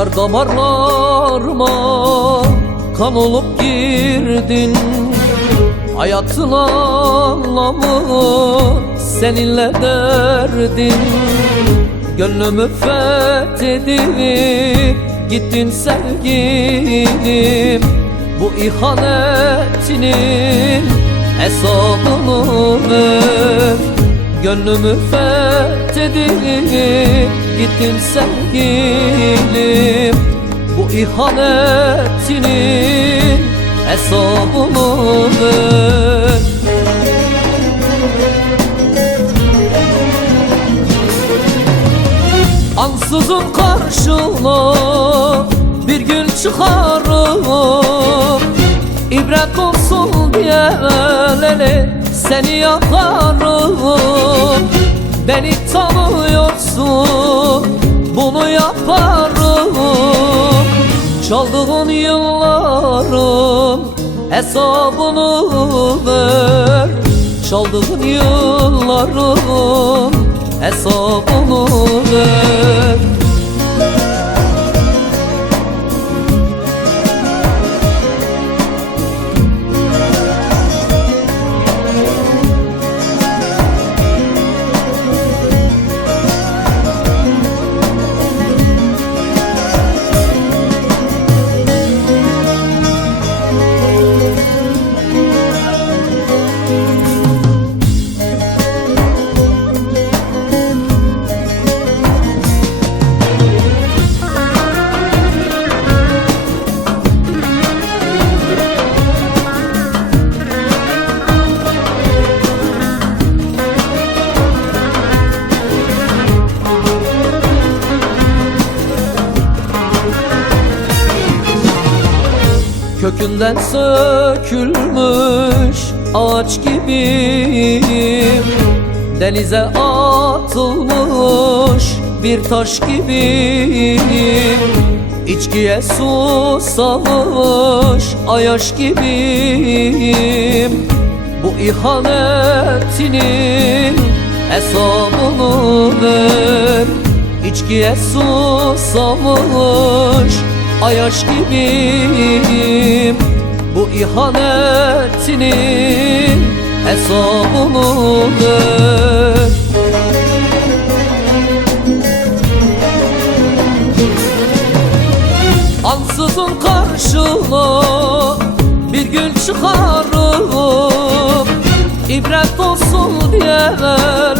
Yar damarlarıma kan olup girdin. Hayatın anlamı seninle derdin. Gönlümü fethedip gittin sevgilim. Bu ihanetinin hesabını ver. Gönlümü fethedip gittin sevgilim. Bu ihanetinin hesabını ver. Ansızın karşına bir gün çıkarım, ibret olsun diye lele seni yakarım. Beni tanıyorsun, bunu yaparım. Çaldığın yılların hesabını ver. Çaldığın yılların hesabını ver. Kökünden sökülmüş ağaç gibiyim. Denize atılmış bir taş gibiyim. İçkiye susamış ayaş gibiyim. Bu ihanetinin hesabını ver. İçkiye susamış ayaş gibiyim. Bu ihanetinin hesabını ver. Ansızın karşına bir gün çıkarım, ibret olsun diye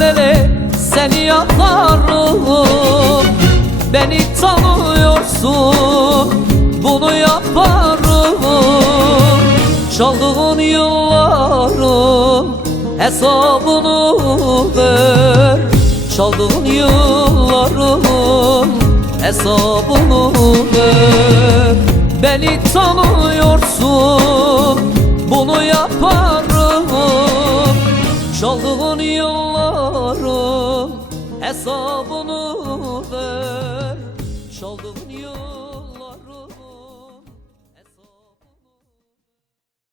lele seni yakarım. Beni tanıyorsun, bunu yaparım. Çaldığın yılların hesabını ver. Çaldığın yılların hesabını ver. Beni tanıyorsun, bunu yaparım. Çaldığın yılların hesabını ver. Çaldığın yılların